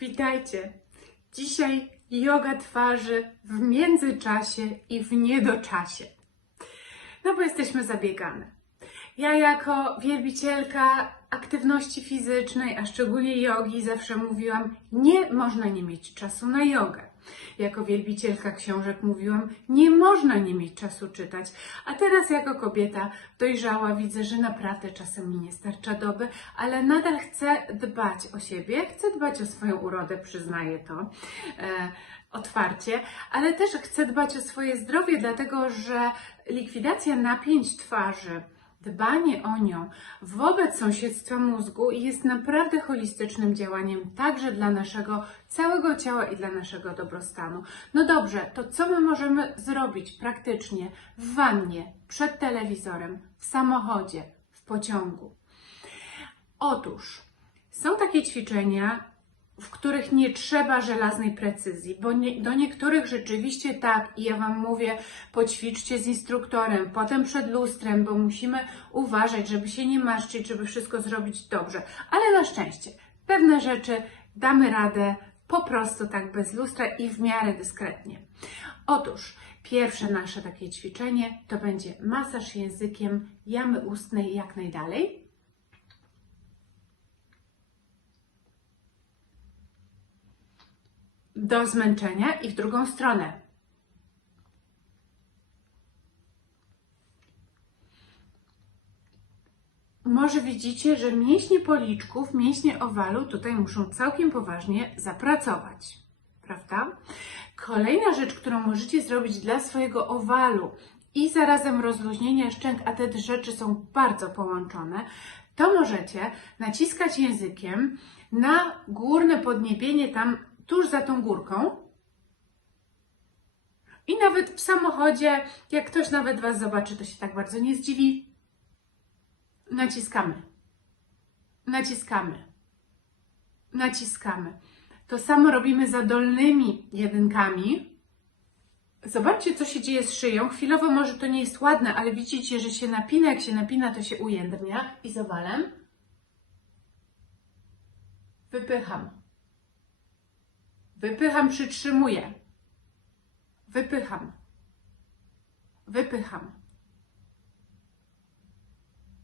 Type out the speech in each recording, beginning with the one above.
Witajcie! Dzisiaj yoga twarzy w międzyczasie i w niedoczasie. No bo jesteśmy zabiegane. Ja jako wielbicielka aktywności fizycznej, a szczególnie jogi, zawsze mówiłam, nie można nie mieć czasu na jogę. Jako wielbicielka książek mówiłam, nie można nie mieć czasu czytać. A teraz jako kobieta dojrzała widzę, że naprawdę czasem mi nie starcza doby, ale nadal chcę dbać o siebie, chcę dbać o swoją urodę, przyznaję to. E, otwarcie, ale też chcę dbać o swoje zdrowie, dlatego że likwidacja napięć twarzy, dbanie o nią wobec sąsiedztwa mózgu jest naprawdę holistycznym działaniem także dla naszego całego ciała i dla naszego dobrostanu. No dobrze, to co my możemy zrobić praktycznie w wannie, przed telewizorem, w samochodzie, w pociągu? Otóż są takie ćwiczenia, w których nie trzeba żelaznej precyzji, bo nie, do niektórych rzeczywiście tak, i ja Wam mówię, poćwiczcie z instruktorem, potem przed lustrem, bo musimy uważać, żeby się nie marszczyć, żeby wszystko zrobić dobrze. Ale na szczęście, pewne rzeczy damy radę po prostu tak bez lustra i w miarę dyskretnie. Otóż, pierwsze nasze takie ćwiczenie to będzie masaż językiem jamy ustnej jak najdalej. Do zmęczenia i w drugą stronę. Może widzicie, że mięśnie policzków, mięśnie owalu tutaj muszą całkiem poważnie zapracować, prawda? Kolejna rzecz, którą możecie zrobić dla swojego owalu i zarazem rozluźnienia szczęk, a te rzeczy są bardzo połączone, to możecie naciskać językiem na górne podniebienie tam tuż za tą górką. I nawet w samochodzie, jak ktoś nawet Was zobaczy, to się tak bardzo nie zdziwi. Naciskamy. Naciskamy. Naciskamy. To samo robimy za dolnymi jedynkami. Zobaczcie, co się dzieje z szyją. Chwilowo może to nie jest ładne, ale widzicie, że się napina. Jak się napina, to się ujędrnia. I z owalem wypycham. Wypycham, przytrzymuję. Wypycham. Wypycham.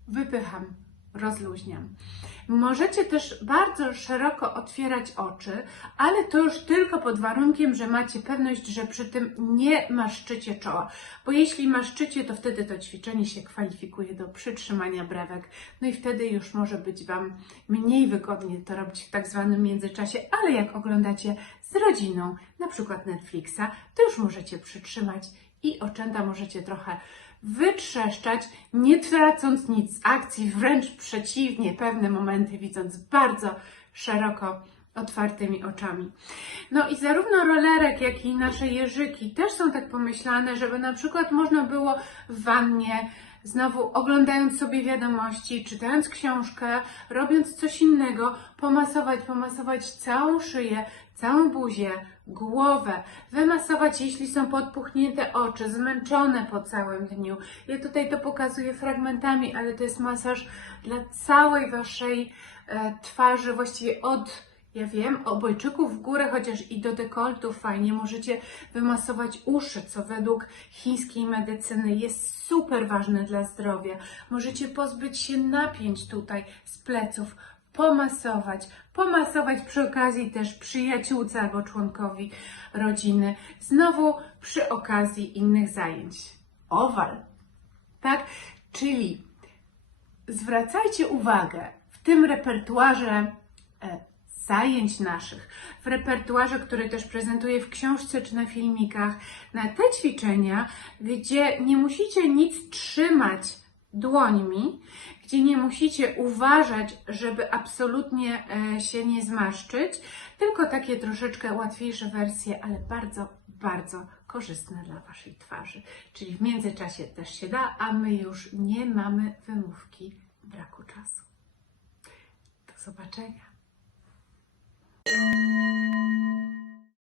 Wypycham. Rozluźniam. Możecie też bardzo szeroko otwierać oczy, ale to już tylko pod warunkiem, że macie pewność, że przy tym nie maszczycie czoła. Bo jeśli maszczycie, to wtedy to ćwiczenie się kwalifikuje do przytrzymania brewek. No i wtedy już może być Wam mniej wygodnie to robić w tak zwanym międzyczasie, ale jak oglądacie z rodziną, na przykład Netflixa, to już możecie przytrzymać i oczęta możecie trochę wytrzeszczać, nie tracąc nic z akcji, wręcz przeciwnie, pewne momenty widząc bardzo szeroko otwartymi oczami. No i zarówno rolerek, jak i nasze jeżyki też są tak pomyślane, żeby na przykład można było w wannie znowu oglądając sobie wiadomości, czytając książkę, robiąc coś innego, pomasować, pomasować całą szyję, całą buzię, głowę, wymasować, jeśli są podpuchnięte oczy, zmęczone po całym dniu. Ja tutaj to pokazuję fragmentami, ale to jest masaż dla całej Waszej e, twarzy, właściwie od ja wiem, obojczyków w górę, chociaż i do dekoltu fajnie. Możecie wymasować uszy, co według chińskiej medycyny jest super ważne dla zdrowia. Możecie pozbyć się napięć tutaj z pleców, pomasować, pomasować przy okazji też przyjaciółce albo członkowi rodziny. Znowu przy okazji innych zajęć. Owal, tak? Czyli zwracajcie uwagę w tym repertuarze e, zajęć naszych, w repertuarze, który też prezentuję w książce czy na filmikach, na te ćwiczenia, gdzie nie musicie nic trzymać dłońmi, gdzie nie musicie uważać, żeby absolutnie e, się nie zmaszczyć, tylko takie troszeczkę łatwiejsze wersje, ale bardzo, bardzo korzystne dla Waszej twarzy. Czyli w międzyczasie też się da, a my już nie mamy wymówki braku czasu. Do zobaczenia. you